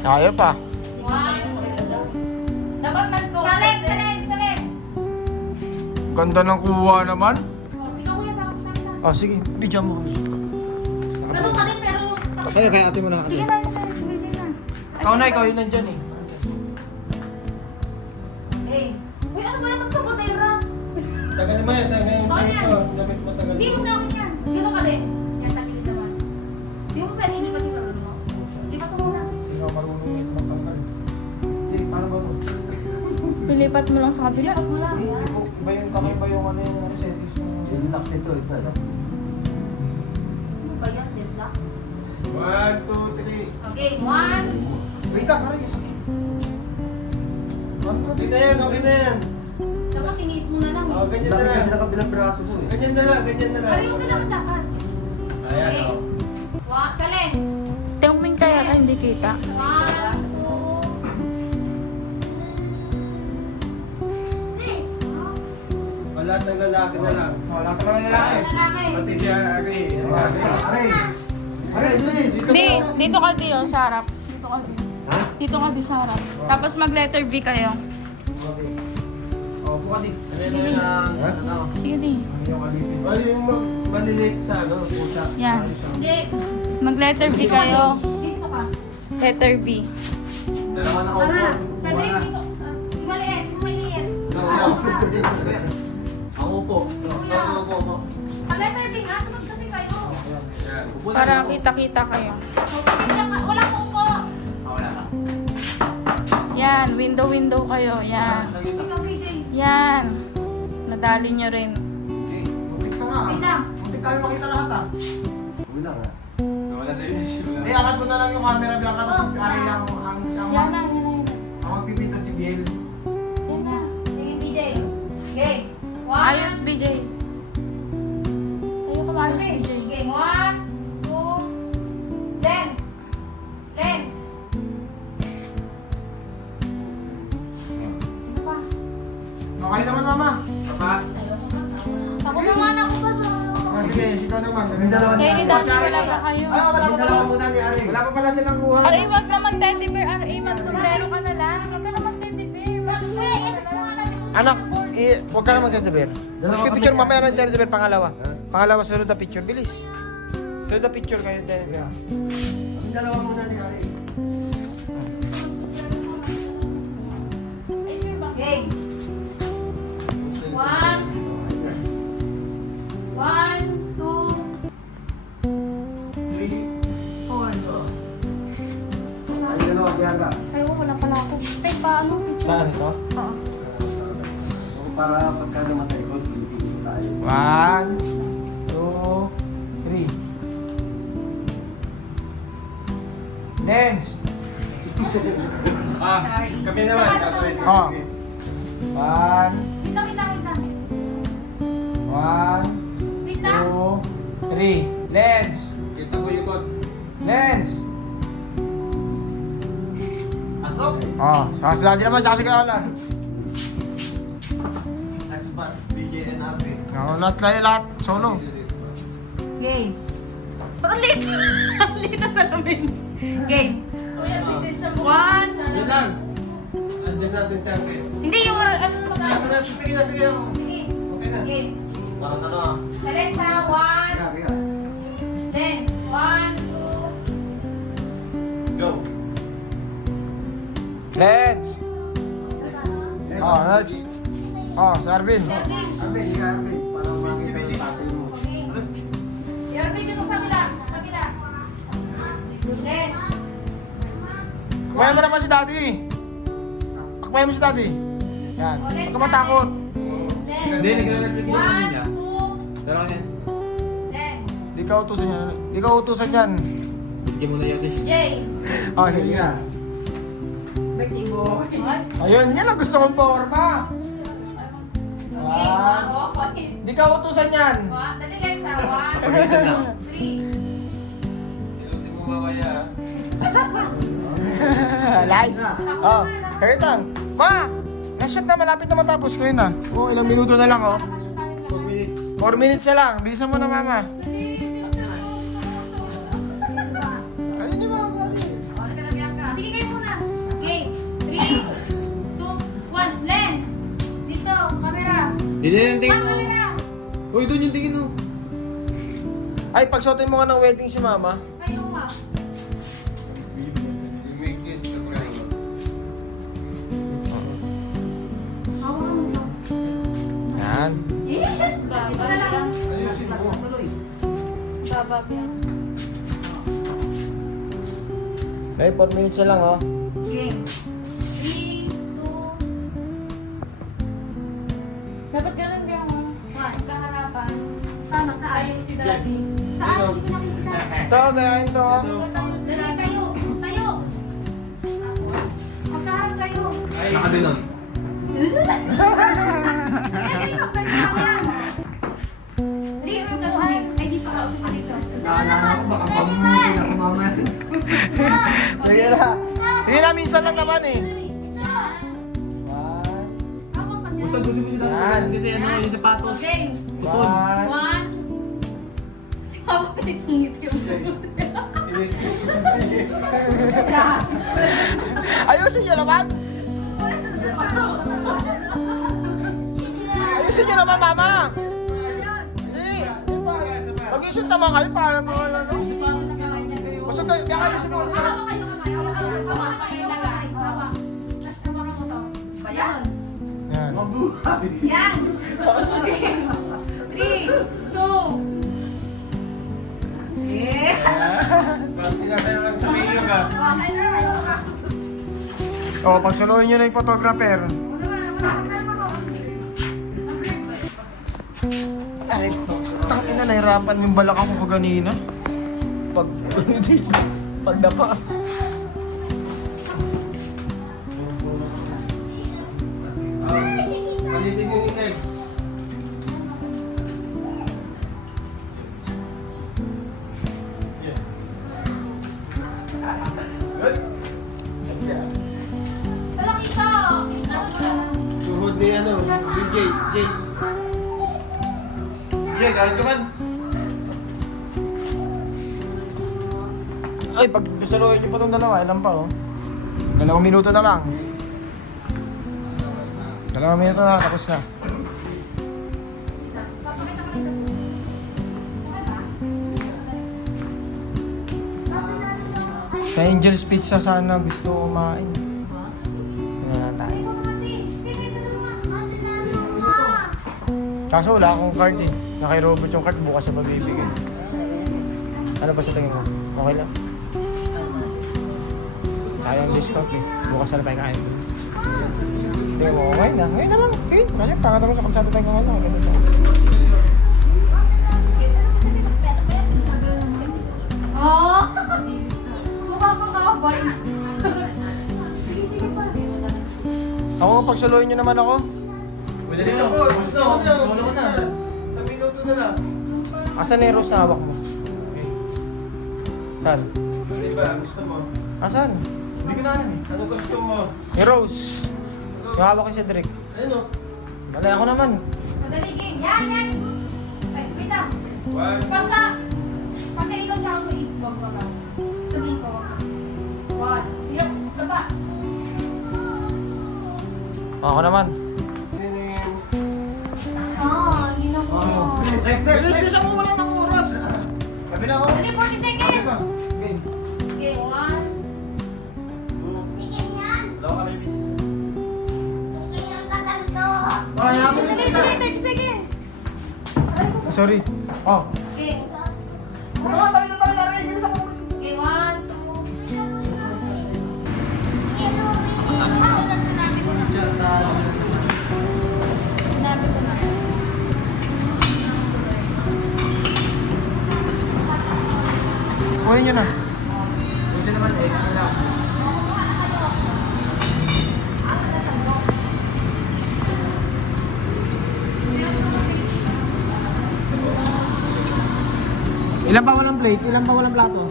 Kaya pa. Dapat nag-go. Sa lens. Ganda ng kuha naman. Sige kuya, sakap ka. Oh, sige. Bidyan mo. Ganun ka din pero... Kaya ate mo na. Sige na, sige na. Ikaw yun nandyan eh. Hey. Uy, ano ba yung magkabotera? Tagalin mo yan, tagalin mo. Damit mo, tagalin Hindi mo gamit yan. Tapos gano'n ka din. Yan, tagilid naman. Hindi mo pwede, hindi pa yung laro mo. Lipat mo muna. Hindi ako marunong yung magpapal. Eh, paano ba ito? Pilipat mo lang sa kabila. Lipat mo lang. Yan. Iba yung kamay ba yung ano yung settings yung... Sinlock nito, iba. Ano ba yan? Deadlock? 1, 2, 3. Okay, 1. Wait lang, aray, yung sakit. Okay na yan, okay na yan. Dapat tiniis mo na lang. Oh, ganyan na Laki lang. ka na kabilang braso mo eh. Ganyan na lang, ganyan na lang. Pari mo ka lang jacket. Ayan, Okay. oh. Sa lens. Tingping kaya ka hindi kita. 1, 2. Wala ng lalaki na lang. Wala ka lang Lalaki. Pati si Ari. Aray! Aray, bilis! Ito Di, mo. dito ka di oh, sa harap. Dito ka di. Ha? Dito ka di sa harap. Tapos mag letter V kayo. Oh, buka di. Ano lang, ano? Sige di. Yung alipin. Bali yung maliliit sa ano, pusa. Yan. Hindi. Mag letter V kayo. Dito ka. Letter V. Dalawa na ako. Tara. Sa drink dito. Yung maliit. Yung maliit. Ang upo. Upo. Sa letter B nga. Sunod kasi kayo. Yan. Upo na. Para kita-kita kayo. Walang upo. Wala ka. Yan, window kayo. Yan. Ikaw, KJ. Yan. Nadali nyo rin. Muntik ka nga. Wait lang. Muntik tayo makita lahat ah. Uwi lang ha. Wala sa iyo. Eh, angat mo na lang yung camera bilang ka na si Ari ang Yan na, yan na, yan na. ang magpipindot si Biel. Yan na. Sige, BJ. Okay. 1. Ayos, BJ. Ayaw ka maayos, Okay. BJ. Okay, 1, 2. Lens. Lens. Sino pa? Okay naman, mama. Papa. Ako naman ako pa sa... Ah, sige, ikaw naman. Yung dalawa Kaya ni ni Ari. Dati wala pa kayo. Ay, wala Yung pa dalawa pala. muna ni Ari. Wala pa pala silang kuha. Aray, wag naman teddy bear. Aray, magsombrero ka na lang. Wag ka naman teddy bear. Hindi, isa sa mga namin. Anak, huwag ka naman tete bear. Dalawa kami Picture ni mamaya Ari. ng tete bear pangalawa. Pangalawa, sunod na picture. Bilis. Sunod na picture kayo tete bear. Yung dalawa muna ni Ari. Ay, sir, bang? Okay. 1, 2, 4. Ay, dalawa, biyaga. Ay, wala pala ako. Ay, paano? Saan ito? Oo. Para pagka namatay ko, pipigil tayo. 1, 2, 3. Lens. Ah, Sorry. kami naman. Sama, Kapit. Oh. 1, Kita. 1, Wait lang. 2, 3. Lens. Kita ko yung kot. Lens. Asok. Oh, sa daddy naman, tsaka si Kala. Next batch, BJ and Abi. Lahat. Solo. Okay. Ang lit. Ang lit na salamin. Okay. Kuya, bitin sa mukha. 1. Yan lang. Andyan natin siya. Hindi, yung ano mag- Sige na. Sige. Okay na. Okay. Parang ano ah. Sa lens ha. 1. Kaya. Lens. 1, 2. Go. Lens. Oh, next. Oh, si Arvin. Yarvin. Abi, sige Abi. Para makita yung tatay mo. Okay. Yarvin, dito sa kabila. Kabila. Lens. Akbayan mo naman si daddy. Akbayan mo si daddy. Yan. Oh, Huwag ka matakot. Lens. Hindi, naglalagay niya. 1, 2. Dalawa yan. Lens. Di ka utusan yan. Di ka utusan yan. Bigyan mo na yan si J. Oh, Sige sige. nga. Birthday boy. Ayun, yan ang gusto kong forma. Okay. 1, 2. Di ka utusan yan. Dali lens ha. 1, 2, 3. Hindi mo mamaya. Lies. Oh, kayo lang. Ma! Shot na, malapit na matapos ko yun ah. Oh, ilang minuto na lang oh. 4 minutes. 4 minutes na lang. Bilisan mo na mama. Yun na yung tingin Mama, mo. kamera! Uy, doon yung tingin mo. Ay, pagsuotin mo nga ng wedding si mama. Kayo nga. Hawakan mo lang. Yan. Eh, ito na lang. Ayusin mo. Babab yan. Ay, 4 minutes na lang, oh. Game. 3, 2, Dapat ganun kaya mo. 1. Kaharapan. Tama, saan? Tayo si daddy. Saan? Hindi ko nakikita. Ito, gayahin to. Dali tayo. Tayo. Magkaharap kayo. Nakadinon. Ay, isang beses lang yan. Hindi, isang tanong. Ay, dito ka. Usap ka dito. Naalala ko, baka pamumuhin ako mamaya. Sige na. Sige na, minsan lang naman eh. Usag gusto mo sila. Yan. Kasi ano, yung sapatos. Okay. One. 1. Si Papa pinitungit yung Ayusin nyo naman. Ayusin nyo naman, mama. Hindi. Mag-isot naman kayo para mga ano. Basta tayo, kaya ayusin mo. Hawa kayo kamay. Hawa kayo lagay. Hawa. Tapos hawakan mo to. Yan. Yan. Mabuhay. Yan. Okay. 3, 2. Yeah. Bakit pinasaya lang sa mayor ka? O, pagsuluhin nyo na yung photographer. Ay, tangina, nahirapan yung balakang ko kanina. Pagdapa. Palitin yung ineg. Wala kita. Tuhod ni ano, DJ. Jay, kahit ka man. Ay, pag suluhin nyo pa itong dalawa, ilan pa, oh. 2 minuto na lang. 2 minuto na lang, tapos na. Sa Angel's Pizza sana gusto ko kumain. Yan na tayo. Kaso wala akong card eh. Naki-robot yung card, bukas sa magbibigay. Ano ba sa tingin mo? Okay lang? Sayang discount eh. Bukas na tayo kain. Hindi mo, okay na. Ngayon na lang. Okay, kasi pangat ako sa kalsada tayo ngayon na. Ganun lang. Oh! Mukha kang kakabay. Sige, sige pa. Ako nga pagsuluhin nyo naman ako. Pwede rin Gusto ako. ko, gusto ko. Solo ko na. Sa minuto na lang. Asan na yung rose na hawak mo? Saan? Di ba, gusto mo? Asan? Hindi ko na alam eh. Ano gusto mo? Yung rose. Yung hawak ni Cedric. Ano? Wala ako naman. Madali game. Yan, yan. Ay, wait lang. One. Pagka ikaw tsaka ko wag ka. Sabihin ko. 1. Yan, baba. Ako naman. Ah, yun ako. Next. Bilis ako, wala ng oras. Sabi na ako. Dali, 40 seconds. Okay. Okay, 1. Ay, ako. Dali, 30 seconds. Sorry. Oh. Okay. Ano nga, tabi na tabi. Bilis ako. Okay, 1, 2. Ano na sinabi ko na? Sinabi ko na. Kuhin nyo na. Buti naman eh. Wala. Ilan pa walang plate? Ilan pa walang plato?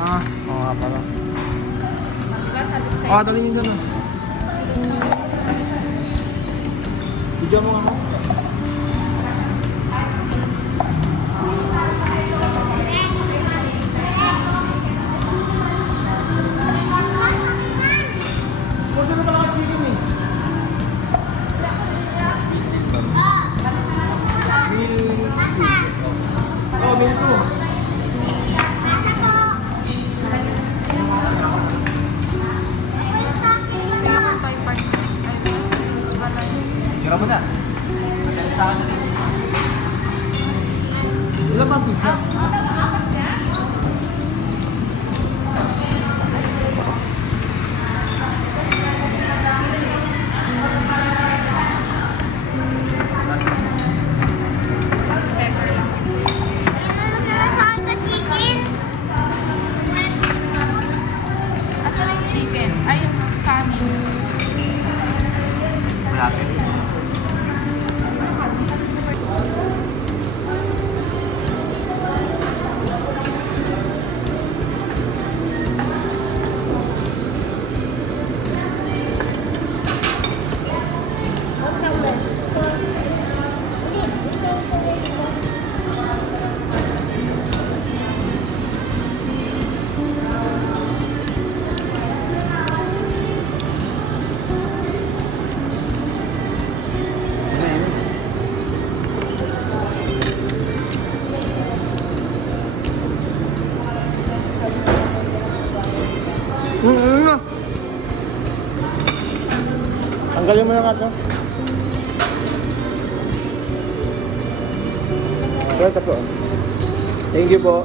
Ah, oo nga pala. Diba sabi ko sa'yo? Ah, dali nyo dyan. Bigyan mo ako. Huwag na pala kayo bigyan eh. Tanggalin mo yung cut, no? Ito po. Thank you po.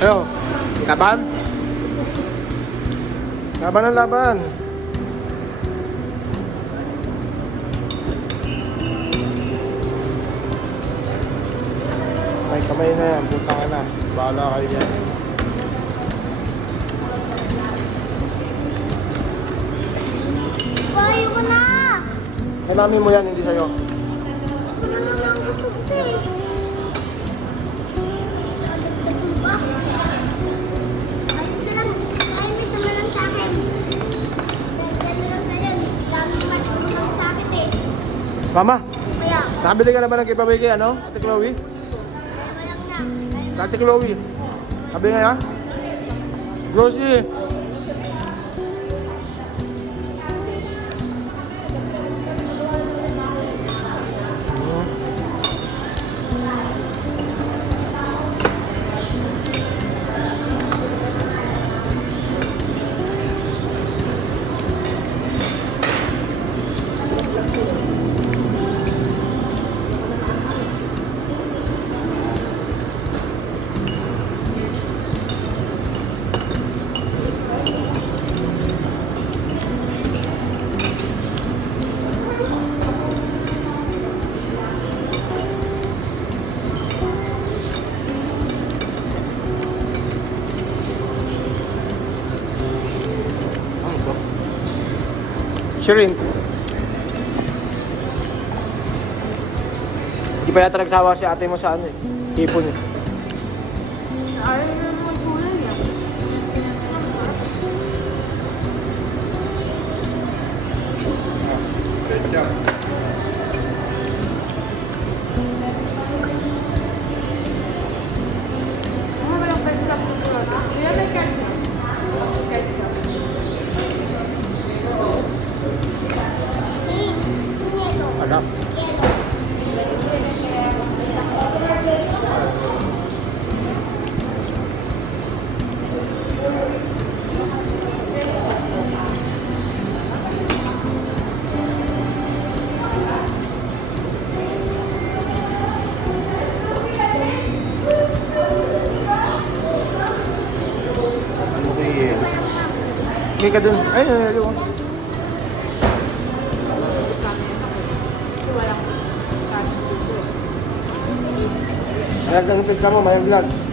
Ano? Laban? Laban ang laban. May kamay na yan. Punta ka na. Bahala kayo yan. Bayo ko na! Ay, mami mo yan, hindi sa'yo. Ako na lang ang gusto ko eh. Dadagdagan ba? Ayun na lang. Ayun ito na lang sa akin. Dadagdagan na lang sa'yo. Dami naman ito na lang sa akin eh. Mama, Kaya, nakabili ka na ba ng giveaway kay ano? Ate Chloe? kaya ko lang na. Ate Chloe. Sabi nga yan? Grocery. Shrimp. Hindi pa yata nagsawa si ate mo sa ano eh. Hipon eh. Ayaw na naman kulay yan. Walang ketchup po talaga. Yan may ketchup. Ketchup. Ito. Anak. Ano kayo? Hindi ka dun. Ay, ay, ay, ay. Mayagdag ka mo, mayagdag.